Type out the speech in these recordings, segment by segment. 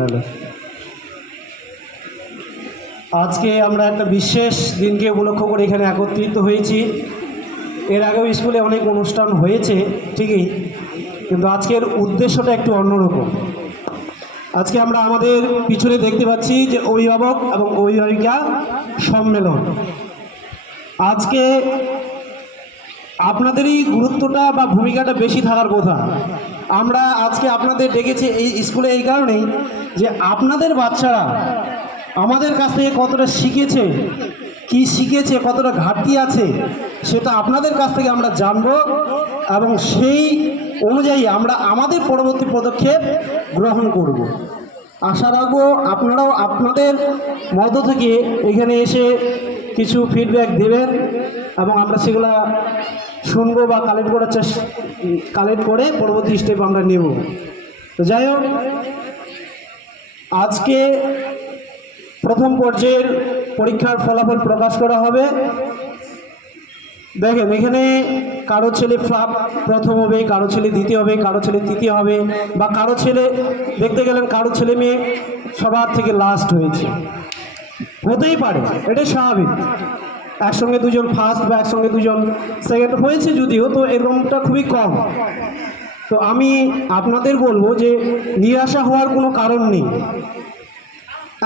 Hello, আজকে আমরা একটা বিশেষ দিনকে উপলক্ষ করে এখানে একত্রিত হয়েছি। এর আগেও স্কুলে অনেক অনুষ্ঠান হয়েছে ঠিকই, কিন্তু আজকের উদ্দেশ্যটা একটু অন্যরকম। আজকে আমরা আমাদের পিছনে দেখতে পাচ্ছি যে অভিভাবক এবং অভিভাবিকা সম্মেলন। আজকে আপনাদেরই গুরুত্বটা বা ভূমিকাটা বেশি থাকার কথা। আমরা আজকে আপনাদের ডেকেছি এই স্কুলে এই কারণেই যে আপনাদের বাচ্চারা আমাদের কাছ থেকে কতটা শিখেছে, কি শিখেছে, কতটা ঘাটতি আছে, সেটা আপনাদের কাছ থেকে আমরা জানব এবং সেই অনুযায়ী আমরা আমাদের পরবর্তী পদক্ষেপ গ্রহণ করব। আশা রাখবো আপনারাও আপনাদের মধ্য থেকে এখানে এসে কিছু ফিডব্যাক দেবেন এবং আমরা সেগুলা শুনবো বা কালেক্ট করে পরবর্তী স্টেপ আমরা নেব। তো যাই হোক, আজকে প্রথম পর্যায়ের পরীক্ষার ফলাফল প্রকাশ করা হবে। দেখেন, এখানে কারো ছেলে প্রথম হবে, কারো ছেলে দ্বিতীয় হবে, কারো ছেলে তৃতীয় হবে, বা কারো ছেলে দেখতে গেলেন কারো ছেলে মেয়ে সবার থেকে লাস্ট হয়েছে। হতেই পারে, এটাই স্বাভাবিক। একসঙ্গে দুজন ফার্স্ট বা একসঙ্গে দুজন সেকেন্ড হয়েছে যদিও, তো এরকমটা খুবই কম। তো আমি আপনাদের বলবো যে নিরাশা হওয়ার কোনো কারণ নেই।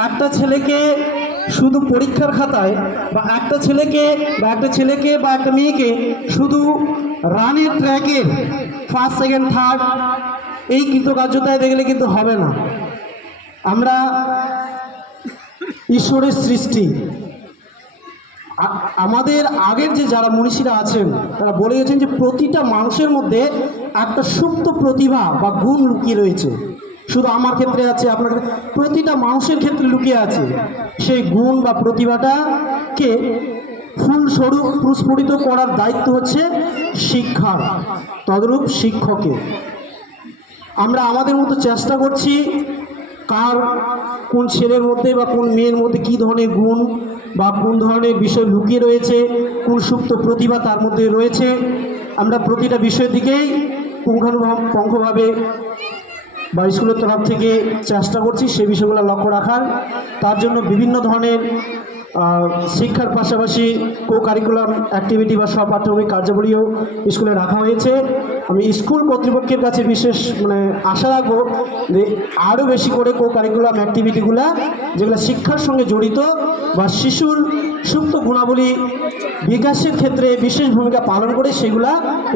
একটা ছেলেকে শুধু পরীক্ষার খাতায় বা একটা ছেলেকে বা একটা মেয়েকে শুধু রানের ট্র্যাকের ফার্স্ট সেকেন্ড থার্ড এই কৃতকার্যতায় দেখলে কিন্তু হবে না। আমরা ঈশ্বরের সৃষ্টি। আমাদের আগের যে যারা মনীষীরা আছেন তারা বলে গেছেন যে প্রতিটা মানুষের মধ্যে একটা সুপ্ত প্রতিভা বা গুণ লুকিয়ে রয়েছে। শুধু আমার ক্ষেত্রে আছে, আপনার প্রতিটা মানুষের ক্ষেত্রে লুকিয়ে আছে। সেই গুণ বা প্রতিভাটাকে ফুলস্বরূপ প্রস্ফুটিত করার দায়িত্ব হচ্ছে শিক্ষার, তদরূপ শিক্ষকের। আমরা আমাদের মতো চেষ্টা করছি কার কোন ছেলের মধ্যে বা কোন মেয়ের মধ্যে কী ধরনের গুণ বা কোন ধরনের বিষয় লুকিয়ে রয়েছে, কোন সুপ্ত প্রতিভা তার মধ্যে রয়েছে, আমরা প্রতিটা বিষয়ের দিকেই পুঙ্খানুপুঙ্খভাবে বা স্কুলের তরফ থেকে চেষ্টা করছি সেই বিষয়গুলো লক্ষ্য রাখার। তার জন্য বিভিন্ন ধরনের শিক্ষার পাশাপাশি কো কারিকুলাম অ্যাক্টিভিটি বা সহপাঠ্যক্রমিক কার্যাবলীও স্কুলে রাখা হয়েছে। আমি স্কুল কর্তৃপক্ষের কাছে বিশেষ আশা রাখবো যে আরও বেশি করে কো কারিকুলাম অ্যাক্টিভিটিগুলো যেগুলো শিক্ষার সঙ্গে জড়িত বা শিশুর সুপ্ত গুণাবলী বিকাশের ক্ষেত্রে বিশেষ ভূমিকা পালন করে সেগুলা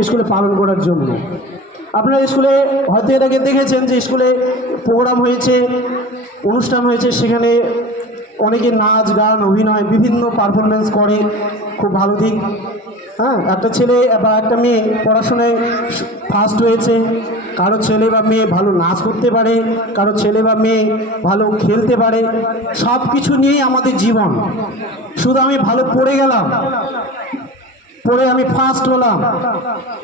স্কুলে পালন করার জন্য। আপনারা স্কুলে হয়তো এর আগে দেখেছেন যে স্কুলে প্রোগ্রাম হয়েছে, অনুষ্ঠান হয়েছে, সেখানে অনেকে নাচ গান অভিনয় বিভিন্ন পারফরমেন্স করে, খুব ভালো দিক। হ্যাঁ, একটা ছেলে বা একটা মেয়ে পড়াশোনায় ফার্স্ট হয়েছে, কারো ছেলে বা মেয়ে ভালো নাচ করতে পারে, কারো ছেলে বা মেয়ে ভালো খেলতে পারে। সব কিছু নিয়েই আমাদের জীবন। শুধু আমি ভালো পড়ে গেলাম, পড়ে আমি ফার্স্ট হলাম,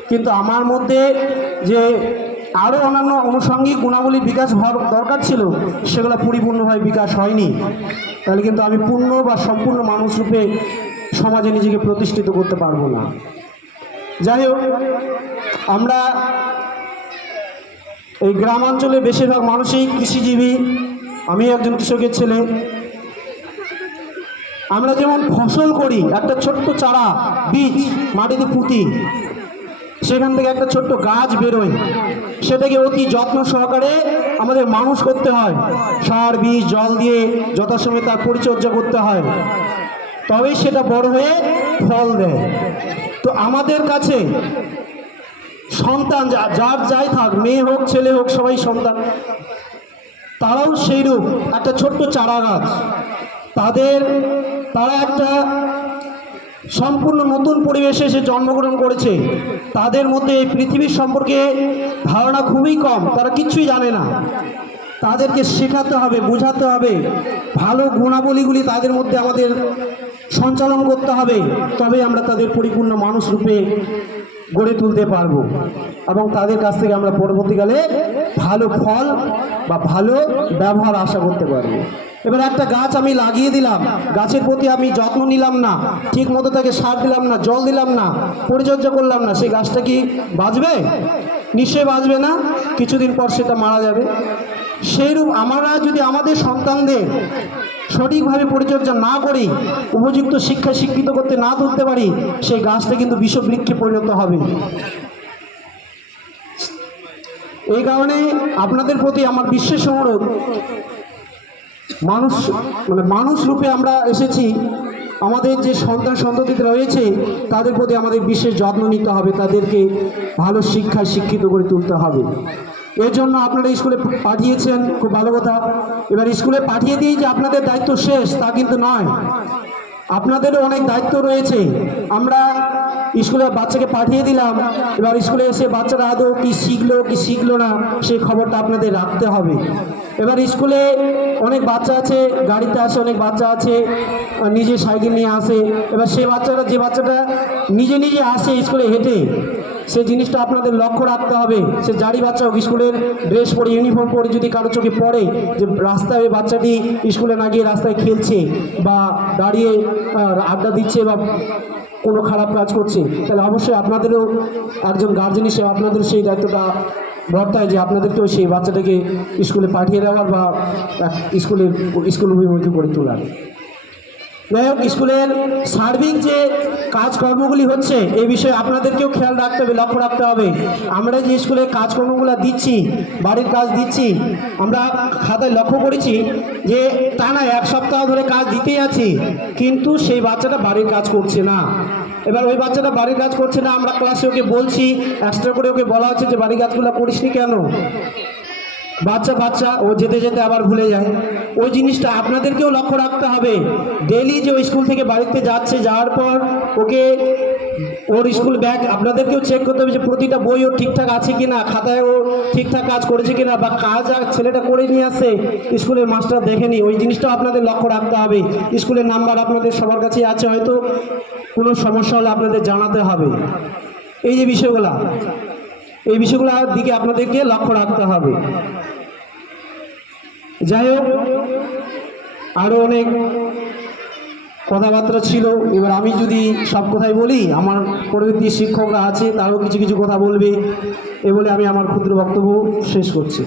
কিন্তু আমার মধ্যে যে আরও অন্যান্য আনুষঙ্গিক গুণাবলী বিকাশ হওয়ার দরকার ছিল সেগুলো পরিপূর্ণভাবে বিকাশ হয়নি। তাহলে কিন্তু আমি পূর্ণ বা সম্পূর্ণ মানুষরূপে সমাজে নিজেকে প্রতিষ্ঠিত করতে পারবো না। যাই হোক, আমরা এই গ্রামাঞ্চলে বেশিরভাগ মানুষই কৃষিজীবী। আমি একজন কৃষকের ছেলে। আমরা যেমন ফসল করি, একটা ছোট্ট চারা বীজ মাটিতে পুঁতি, সেখান থেকে একটা ছোট্ট গাছ বেরোয়, সেটাকে অতি যত্ন সহকারে আমাদের মানুষ করতে হয়। সার বীজ জল দিয়ে যথাসময়ে তার পরিচর্যা করতে হয়, তবেই সেটা বড় হয়ে ফল দেয়। তো আমাদের কাছে সন্তান যার যাই থাক, মেয়ে হোক ছেলে হোক, সবাই সন্তান, তারাও সেইরূপ একটা ছোট্ট চারা গাছ। তারা একটা সম্পূর্ণ নতুন পরিবেশে এসে জন্মগ্রহণ করেছে। তাদের মধ্যে এই পৃথিবীর সম্পর্কে ধারণা খুবই কম, তারা কিচ্ছুই জানে না। তাদেরকে শেখাতে হবে, বোঝাতে হবে, ভালো গুণাবলীগুলি তাদের মধ্যে আমাদের সঞ্চালন করতে হবে, তবে আমরা তাদের পরিপূর্ণ মানুষ রূপে গড়ে তুলতে পারবো এবং তাদের কাছ থেকে আমরা পরবর্তীকালে ভালো ফল বা ভালো ব্যবহার আশা করতে পারবো। এবার একটা গাছ আমি লাগিয়ে দিলাম, গাছের প্রতি আমি যত্ন নিলাম না, ঠিক মতো তাকে সার দিলাম না, জল দিলাম না, পরিচর্যা করলাম না, সেই গাছটা কি বাঁচবে? নিশ্চয়ই বাঁচবে না। কিছুদিন পর সেটা মারা যাবে। সেইরূপ আমরা যদি আমাদের সন্তানদের সঠিকভাবে পরিচর্যা না করি, উপযুক্ত শিক্ষায় শিক্ষিত করতে না তুলতে পারি, সেই গাছটা কিন্তু বিষবৃক্ষে পরিণত হবে। এই কারণে আপনাদের প্রতি আমার বিশেষ অনুরোধ, মানুষ রূপে আমরা এসেছি, আমাদের যে সন্তান সন্ততি রয়েছে তাদের প্রতি আমাদের বিশেষ যত্ন নিতে হবে, তাদেরকে ভালো শিক্ষায় শিক্ষিত করে তুলতে হবে। এর জন্য আপনারা স্কুলে পাঠিয়েছেন, খুব ভালো কথা। এবার স্কুলে পাঠিয়ে দিয়েই যে আপনাদের দায়িত্ব শেষ তা কিন্তু নয়, আপনাদেরও অনেক দায়িত্ব রয়েছে। আমরা স্কুলে বাচ্চাকে পাঠিয়ে দিলাম, এবার স্কুলে এসে বাচ্চারা আদৌ কি শিখলো না সেই খবরটা আপনাদের রাখতে হবে। এবার স্কুলে অনেক বাচ্চা আছে গাড়িতে আসে, অনেক বাচ্চা আছে নিজে সাইকেল নিয়ে আসে। এবার যে বাচ্চাটা নিজে আসে স্কুলে হেঁটে, সে জিনিসটা আপনাদের লক্ষ্য রাখতে হবে। সে যারই বাচ্চা হোক, স্কুলের ড্রেস পরে ইউনিফর্ম পরে যদি কারো চোখে পড়ে যে রাস্তায় ওই বাচ্চাটি স্কুলে না গিয়ে রাস্তায় খেলছে বা দাঁড়িয়ে আড্ডা দিচ্ছে বা কোনো খারাপ কাজ করছে, তাহলে অবশ্যই আপনাদেরও একজন গার্জেন হিসেবে আপনাদের সেই দায়িত্বটা বর্তায় যে আপনাদেরকেও সেই বাচ্চাটাকে স্কুলে পাঠিয়ে দেওয়ার বা স্কুল অভিমুখী করে তোলার। যাই হোক, স্কুলের সার্বিক যে কাজকর্মগুলি হচ্ছে এই বিষয়ে আপনাদেরকেও খেয়াল রাখতে হবে, লক্ষ্য রাখতে হবে। আমরা যে স্কুলে কাজকর্মগুলো দিচ্ছি, বাড়ির কাজ দিচ্ছি, আমরা খাতায় লক্ষ্য করেছি যে টানা 1 সপ্তাহ ধরে কাজ দিতেই আছি, কিন্তু সেই বাচ্চাটা বাড়ির কাজ করছে না। এবার ওই বাচ্চাটা বাড়ির কাজ করছে না, আমরা ক্লাসে ওকে বলছি, এক্সট্রা করে ওকে বলা হচ্ছে যে বাড়ির কাজগুলো করিসনি কেন? বাচ্চা ও যেতে যেতে আবার ভুলে যায়। ওই জিনিসটা আপনাদেরকেও লক্ষ্য রাখতে হবে। ডেইলি যে ওই স্কুল থেকে বাড়িতে যাওয়ার পর ওর স্কুল ব্যাগ আপনাদেরকেও চেক করতে হবে যে প্রতিটা বই ওর ঠিকঠাক আছে কিনা, খাতায় ও ঠিকঠাক কাজ করেছে কিনা, বা কাজ ছেলেটা করে নিয়ে আসছে স্কুলের মাস্টার দেখেনি, ওই জিনিসটাও আপনাদের লক্ষ্য রাখতে হবে। স্কুলের নাম্বার আপনাদের সবার কাছেই আছে, হয়তো কোনো সমস্যা হলে আপনাদের জানাতে হবে। এই যে বিষয়গুলোর দিকে আপনাদেরকে লক্ষ্য রাখতে হবে। যাই হোক, আরও অনেক কথাবার্তা ছিল। এবার আমি যদি সব কথাই বলি, আমার পরবর্তী শিক্ষকরা আছে তারাও কিছু কথা বলবে, এ বলে আমি আমার ক্ষুদ্র বক্তব্য শেষ করছি।